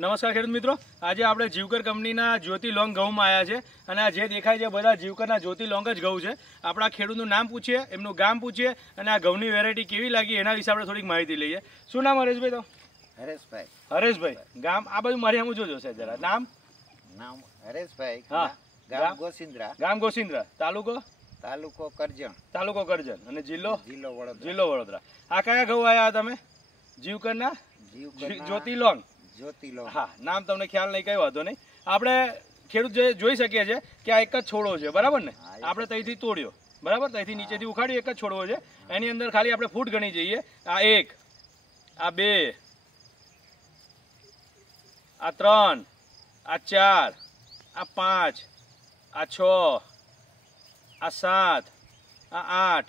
નમસ્કાર ખેડૂત મિત્રો, આજે આપણે જીવકર કંપનીના જ્યોતિ લોંગ ઘઉંમાં આવ્યા છે અને આ જે દેખાય છે બધા જીવકરના જ્યોતિ લોંગ જ ઘઉં છે। આપણા ખેડૂતનું નામ પૂછીએ, એમનું ગામ પૂછીએ અને આ ઘઉંની વેરાયટી કેવી લાગી એના વિશે આપણે થોડીક માહિતી લઈએ। શું નામ હરેશભાઈ તો? હરેશભાઈ। હરેશભાઈ, ગામ આ બાજુ મારી આમ જોજો છે જરા, નામ હરેશભાઈ। હા, ગામ ગોસિન્દ્રા। ગામ ગોસિન્દ્રા, તાલુકો કરજણ। અને જિલ્લો વડોદરા। જિલ્લો વડોદરા। આ કયા ઘઉં આવ્યા તમે? જીવકરના જ્યોતિ લોંગ। હા, નામ તમને ખ્યાલ નહીં, કઈ વાંધો નહીં। આપણે ખેડૂત જોઈ શકીએ છીએ કે આ એક જ છોડો છે, બરાબર ને? આપણે ત્યાંથી તોડ્યો, બરાબર, ત્યાંથી નીચેથી ઉખાડી એક જ છોડવો છે। એની અંદર ખાલી આપણે ફૂટ ગણી જઈએ, આ 1, આ 2, આ 3, આ 4, આ 5, આ 6, આ 7, આ 8,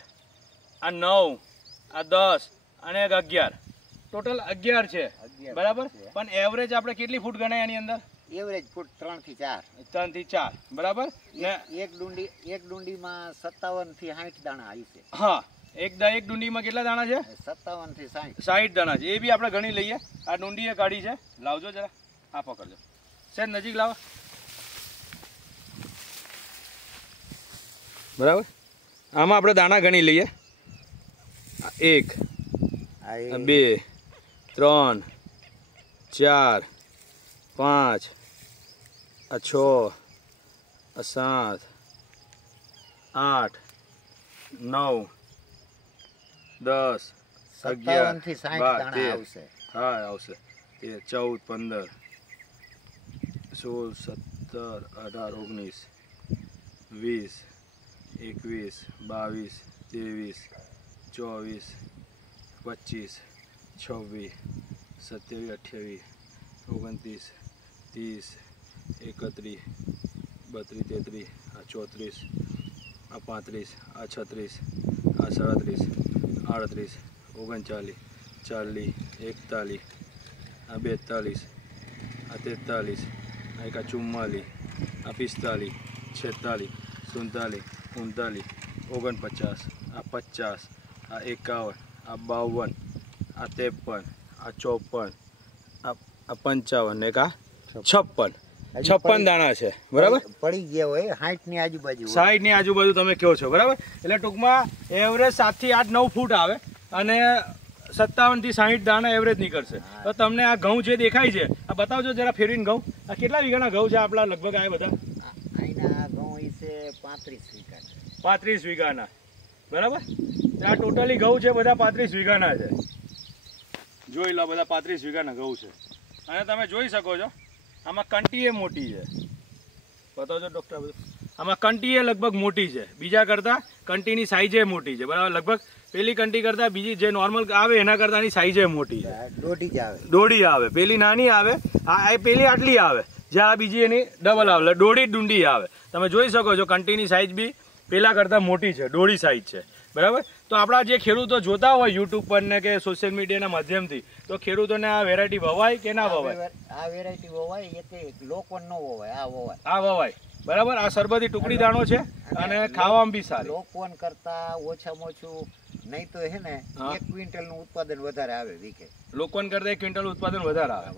આ 9, આ 10 અને 11, ટોટલ 11 છે, બરાબર। પણ એવરેજ આપણે કેટલી ફૂટ ગણાય એની અંદર? એવરેજ ફૂટ 3 થી 4, 3 થી 4, બરાબર ને? એક ડુંડીમાં 57 થી 60 દાણા આવી છે। હા, એક ડુંડીમાં કેટલા દાણા છે? 57 થી 60 દાણા છે। એ બી આપણે ગણી લઈએ। આ ડુંડી એ કાઢી છે, લાવજો જરા, આ પકડજો, સેજ નજીક લાવો, બરાબર। આમાં આપણે દાણા ગણી લઈએ, 1, 2, 3, 4, 5, 6, 7, 8, 9, 10, 11 થી 60 દાણા આવશે। હા, આવશે 14, 15, 16, 17, 18, 19, 20, 21, 22, 23, 24, 25, 26, 27, 28, 29, 30, 31, 32, 33, આ 34, આ 36, આ 37, 38, 39, 40, 41, આ 42, આ 43, આ 44, આ 45, 46, 47, 49, 49, આ 50, આ 51, આ 52, આ 53, આ 54, આ 55 ને આ 56 દાણા છે, બરાબર? પડી ગયા હોય 60 ની આજુબાજુ, 60 ની આજુબાજુ તમે કહો છો, બરાબર? એટલે ટૂંકમાં એવરેજ 7 થી 8, 9 ફૂટ આવે અને 57 થી 60 દાણા એવરેજ નીકળશે। તો તમને આ ઘઉં જે દેખાય છે, આ બતાવજો જરા ફેરવીને ઘઉં, આ કેટલા વીઘાના ઘઉં છે આપણા લગભગ? આ બધા અહીંના ઘઉં છે 35 વીઘાના। 35 વીઘાના, બરાબર? આ ટોટલી ઘઉં છે બધા 35 વીઘાના છે, જોઈ લો, બધા 35 વીઘાના ઘઉં છે। અને તમે જોઈ શકો છો આમાં કંટી એ મોટી છે, બતાવજો ડૉક્ટર, બધું આમાં કંટી એ લગભગ મોટી છે, બીજા કરતાં કંટીની સાઈઝ એ મોટી છે, બરાબર? લગભગ પેલી કંટી કરતાં બીજી જે નોર્મલ આવે એના કરતાં એની સાઈઝ એ મોટી છે, દોઢી આવે, પેલી નાની આવે, આ પેલી આટલી આવે, જ્યાં બીજી એની ડબલ આવે, દોઢી ડુંડી આવે। તમે જોઈ શકો છો કંટીની સાઈઝ બી પેલા કરતાં મોટી છે, દોઢી સાઈઝ છે, બરાબર? તો આપણા જે ખેડૂતો જોતા હોય યુટ્યુબ પર ને કે સોશિયલ મીડિયાના માધ્યમથી, તો ખેડૂતોને આ વેરાયટી વવાય કે ના વવાય? આ વેરાયટી વવાય, એ લોકવન ન વવાય, આ વવાય, બરાબર? આ સરબતી ટુકડી દાણો છે અને ખાવામાં બી સારી। લોકવન કરતા ઓછામાં ઓછું નહીં તો હે ને 1 ક્વિન્ટલ નું ઉત્પાદન વધારે આવે વીકે। લોકવન કરતા 1 ક્વિન્ટલ ઉત્પાદન વધારે આવે।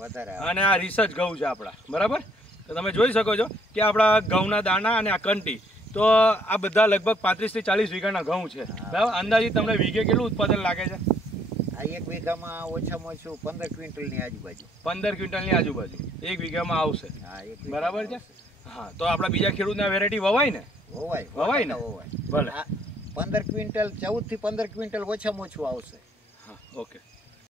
અને આ રિસર્ચ ઘઉં છે આપણા, બરાબર? તો તમે જોઈ શકો છો કે આપણા ઘઉંના દાણા અને આ કંટી, તો આ બધા લગભગ 35 થી 40 વીઘાના ઘઉં છે, બરાબર? અંદાજિત તમને વીઘે કેટલું ઉત્પાદન લાગે છે? આ 1 વીઘામાં ઓછામાં ઓછું 15 ક્વિન્ટલની આજુબાજુ, 15 ક્વિન્ટલની આજુબાજુ 1 વીઘામાં આવશે, બરાબર છે? હા, તો આપણા બીજા ખેડૂતને વેરાયટી વવાય ને? વવાય ને? ભલે 15 ક્વિન્ટલ, 14 થી 15 ક્વિન્ટલ ઓછામાં ઓછું આવશે। હા, ઓકે।